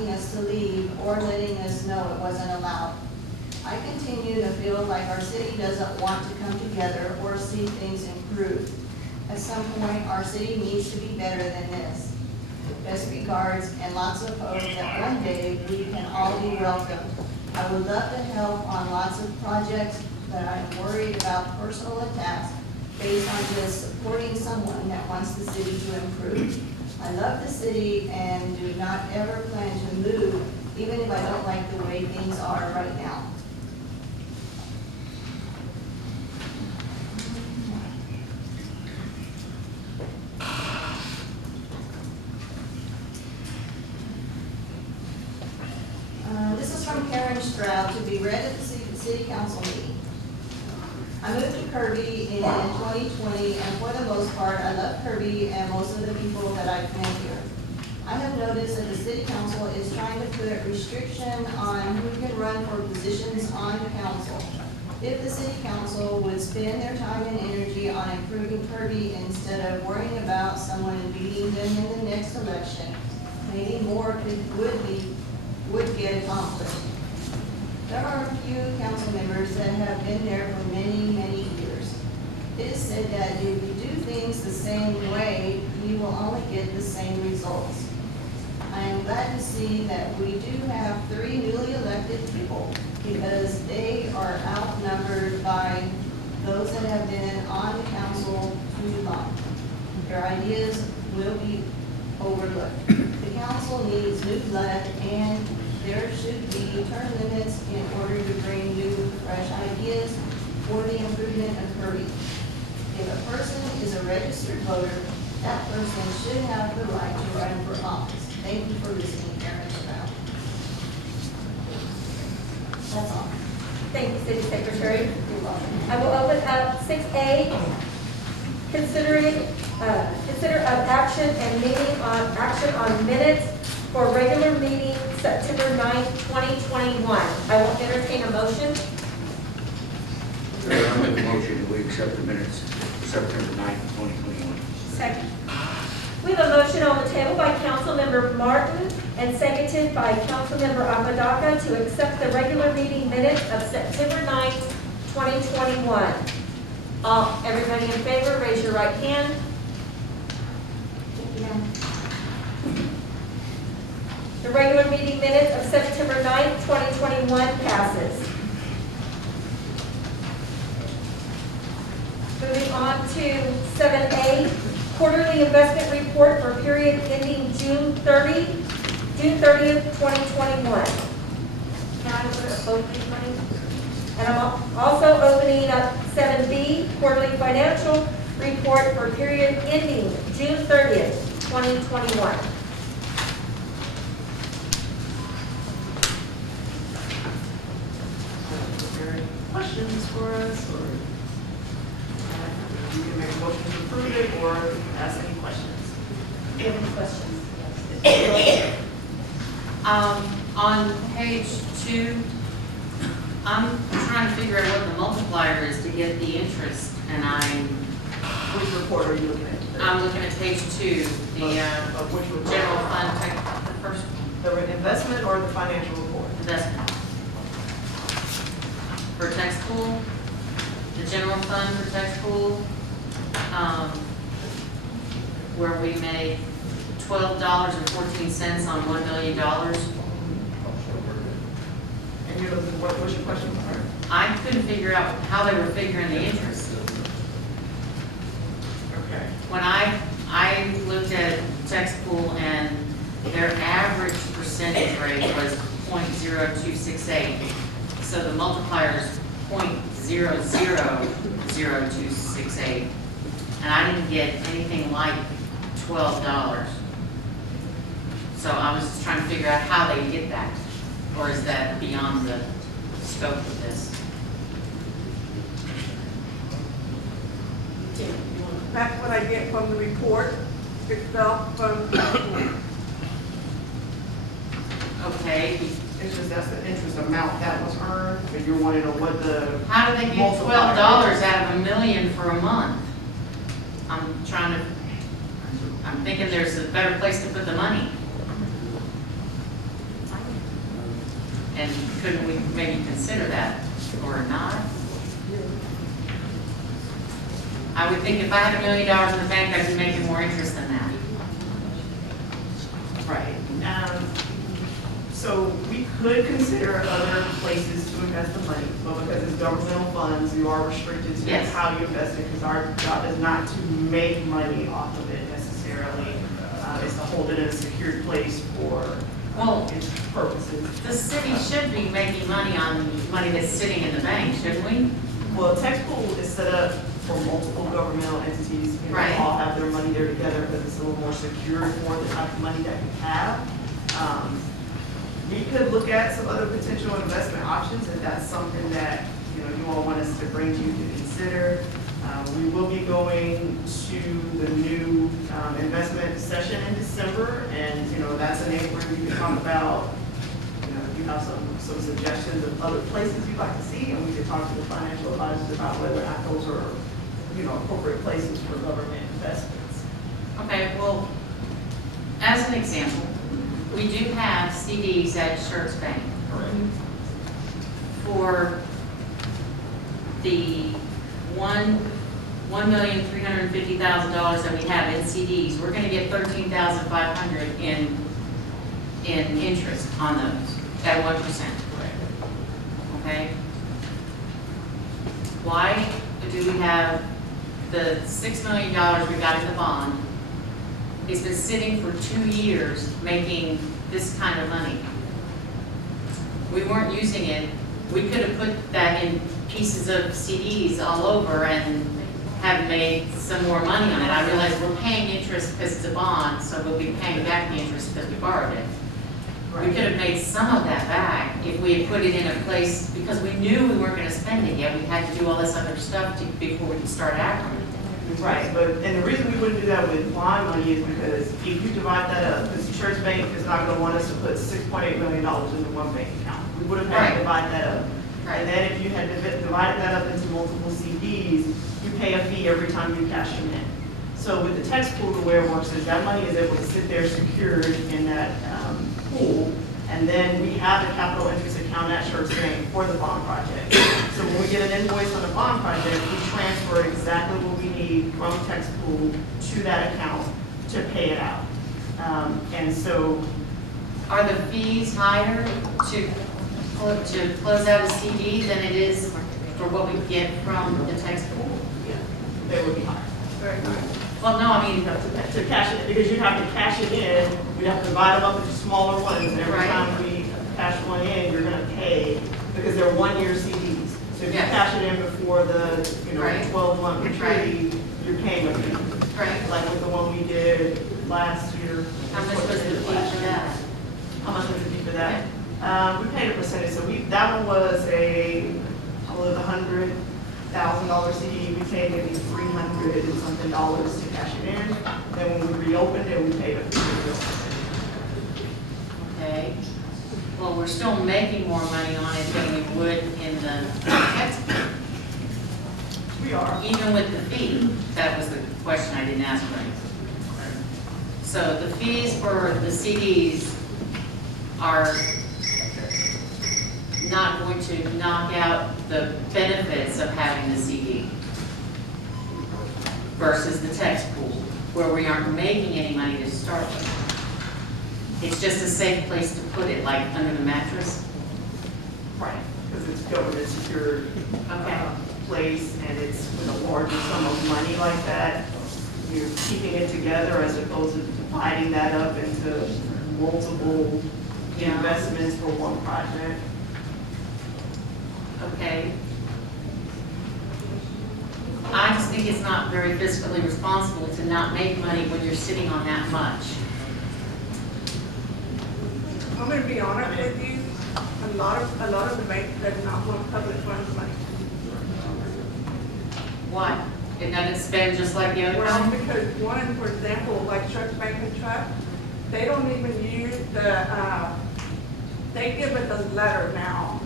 asking us to leave or letting us know it wasn't allowed. I continue to feel like our city doesn't want to come together or see things improve. At some point, our city needs to be better than this. Best regards, and lots of hope that one day we can all be welcome. I would love to help on lots of projects, but I'm worried about personal attacks based on just supporting someone that wants the city to improve. I love the city and do not ever plan to move, even if I don't like the way things are right now. This is from Karen Stroud to be read at the city council meeting. I moved to Kirby in 2020, and for the most part, I love Kirby and most of the people that I've met here. I have noticed that the city council is trying to put restriction on who can run for positions on the council. If the city council would spend their time and energy on improving Kirby instead of worrying about someone beating them in the next election, maybe more would get accomplished. There are a few council members that have been there for many, many years. It is said that if you do things the same way, you will only get the same results. I am glad to see that we do have 3 newly elected people because they are outnumbered by those that have been on the council too long. Their ideas will be overlooked. The council needs new blood, and there should be term limits in order to bring new, fresh ideas for the improvement of Kirby. If a person is a registered voter, that person should have the right to run for office. Thank you for listening, Karen Stroud. That's all. Thank you, City Secretary. You're welcome. I will open up 6A, consider action on minutes for regular meeting September 9th, 2021. I will entertain a motion. I'll make a motion that we accept the minutes for September 9th, 2021. Second. We have a motion on the table by Councilmember Martin and seconded by Councilmember Apodaca to accept the regular meeting minutes of September 9th, 2021. Everybody in favor, raise your right hand. The regular meeting minutes of September 9th, 2021 passes. Moving on to 7A, quarterly investment report for period ending June 30th, 2021. Can I open up both these monies? And I'm also opening up 7B, quarterly financial report for period ending June 30th, 2021. Questions for us, or you can make a motion to approve it or ask any questions? Do you have any questions? On page 2, I'm trying to figure out what the multiplier is to get the interest, and Which report are you looking at? I'm looking at page 2, the Of which report? general fund, the first The investment or the financial report? investment. For tax pool, the general fund for tax pool, where we made $12.14 on $1 million. And you're looking, what's your question? I couldn't figure out how they were figuring the interest. Okay. When I looked at tax pool, and their average percentage rate was 0.0268. So the multiplier is 0.000268. And I didn't get anything like $12. So I was just trying to figure out how they get that. Or is that beyond the scope of this? That's what I get from the report itself from Okay, It's just that's the interest amount that was earned, and you're wanting to know what the, how do they get Multiplier. $12 out of $1 million for a month? I'm thinking there's a better place to put the money. And couldn't we maybe consider that or not? I would think if I had $1 million in the bank, I'd be making more interest than that. Right. So we could consider other places to invest the money, but because it's governmental funds, you are restricted to Yes. how you invest it, because our job is not to make money off of it necessarily. It's to hold it in a secured place for Well, its purposes. the city should be making money on money that's sitting in the bank, shouldn't we? Well, a tax pool is set up for multiple governmental entities, and Right. they all have their money there together because it's a little more secure for the type of money that you have. We could look at some other potential investment options if that's something that, you all want us to bring to you to consider. We will be going to the new investment session in December, and, that's an area where we can talk about, if you have some suggestions of other places you'd like to see, and we could talk to the financial advisors about whether or not those are, appropriate places for government investments. Okay, well, as an example, we do have CDs at Schertz Bank for the $1,350,000 that we have in CDs. We're gonna get $13,500 in interest on those at 1%. Okay? Why do we have the $6 million we got in the bond? It's been sitting for 2 years making this kind of money. We weren't using it. We could have put that in pieces of CDs all over and have made some more money on it. I realize we're paying interest because it's a bond, so we'll be paying back the interest because we borrowed it. We could have made some of that back if we had put it in a place, because we knew we weren't gonna spend it yet. We had to do all this other stuff before we could start acting. Right, and the reason we wouldn't do that with bond money is because if you divide that up, because the church bank is not gonna want us to put $6.8 million into one bank account. We would have had Right. to divide that up. Right. And then if you had divided that up into multiple CDs, you pay a fee every time you cash them in. So with the tax pool, the way it works is that money is able to sit there secured in that pool, and then we have the capital interest account at Church Bank for the bond project. So when we get an invoice on the bond project, we transfer exactly what we need from tax pool to that account to pay it out. And so, Are the fees higher to close out a CD than it is for what we get from the tax pool? yeah, they would be higher. Very nice. Well, no, I mean, To cash it, because you have to cash it in, we'd have to divide them up into smaller ones, and every Right. time we cash one in, you're gonna pay, because they're 1-year CDs. So if you Yes. cash it in before the, Right. 12-month maturity, you're paying a fee. right, Like with the one we did last year. how much was the fee for that? How much was the fee for that? We paid a percentage, so that one was I believe $100,000 CD. We paid maybe $300 and something to cash it in. Then when we reopened it, we paid a fee. Okay. Well, we're still making more money on it than we would in the tax pool. We are. Even with the fee, that was the question I didn't ask right. So the fees for the CDs are not going to knock out the benefits of having the CD versus the tax pool, where we aren't making any money to start with. It's just a safe place to put it, like under the mattress. Right. Because it's government secured Okay. place, and it's with a larger sum of money like that. You're keeping it together as opposed to dividing that up into multiple Yeah. investments for one project. Okay. I just think it's not very fiscally responsible to not make money when you're sitting on that much. I'm gonna be honest with you, a lot of the banks does not want public funds money. Why? It doesn't spend just like the other Well, one? because one, for example, like Church Bank and Trust, they don't even use they give us a letter now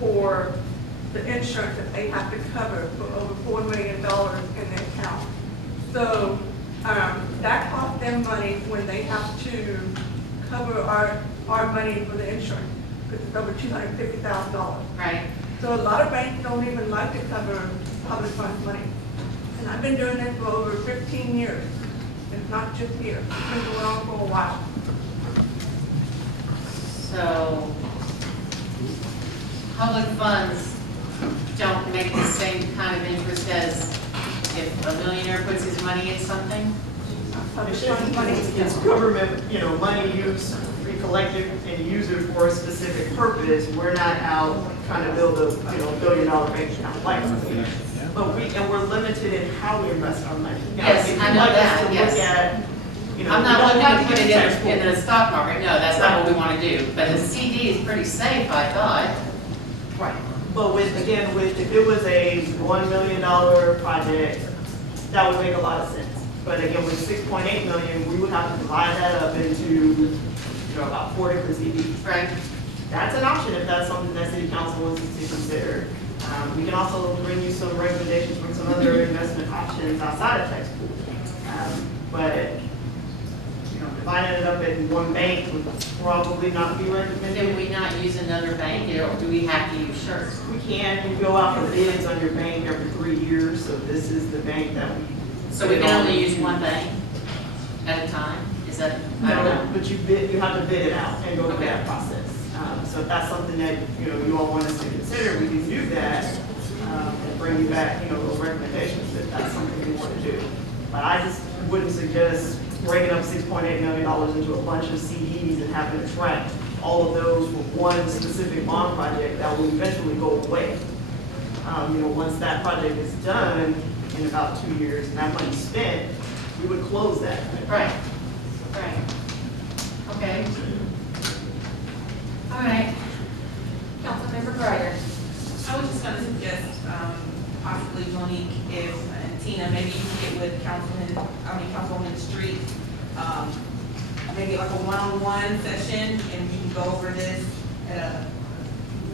for the insurance that they have to cover for over $4 million in their account. So, that costs them money when they have to cover our money for the insurance. because it's over $250,000. Right? So a lot of banks don't even like to cover public funds money. And I've been doing this for over 15 years. It's not just here, it's been going on for a while. So, public funds don't make the same kind of interest as if a millionaire puts his money in something? Public funds money It's government, money used, we collect it and use it for a specific purpose. We're not out trying to build a, $1 billion bank account like that. But we're limited in how we invest our money. Now, Yes, if you'd I know like us that, to yes. look at, I'm not we don't looking have to put use it tax in pool. the stock market, no, that's not what we want to do. But a CD is pretty safe, I thought. Right, but if it was a $1 million project, that would make a lot of sense. But again, with 6.8 million, we would have to divide that up into, about 4 different CDs. Right? That's an option if that's something that city council wants to consider. We can also bring you some recommendations from some other investment options outside of tax pool. But, dividing it up in one bank would probably not be Can recommended. we not use another bank, or do we have to use shirts? We can go out for bids on your bank every 3 years, so this is the bank that we. So we can only use one bank at a time? Is that, I don't know. But you have to bid it out and go through that process. So if that's something that, you all want us to consider, we can do that, and bring you back, those recommendations if that's something you want to do. But I just wouldn't suggest breaking up $6.8 million into a bunch of CDs and having to track all of those for one specific bond project that will eventually go away. Once that project is done in about 2 years and that money's spent, we would close that. Right, right. Okay. All right. Councilmember Greider. I was just gonna suggest, possibly Monique, and Tina, maybe you can get with Councilwoman Street, maybe like a one-on-one session, and you can go over this at a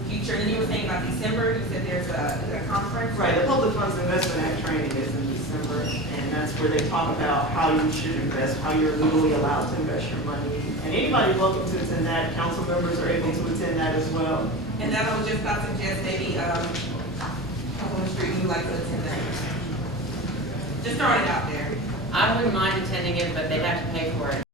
future, and you were saying about December, you said there's a conference? Right, the Public Funds Investment Act training is in December, and that's where they talk about how you should invest, how you're legally allowed to invest your money. And anybody's welcome to attend that, council members are able to attend that as well. And then I was just about to suggest maybe, Councilwoman Street, you would like to attend that? Just throwing it out there. I wouldn't mind attending it, but they'd have to pay for it.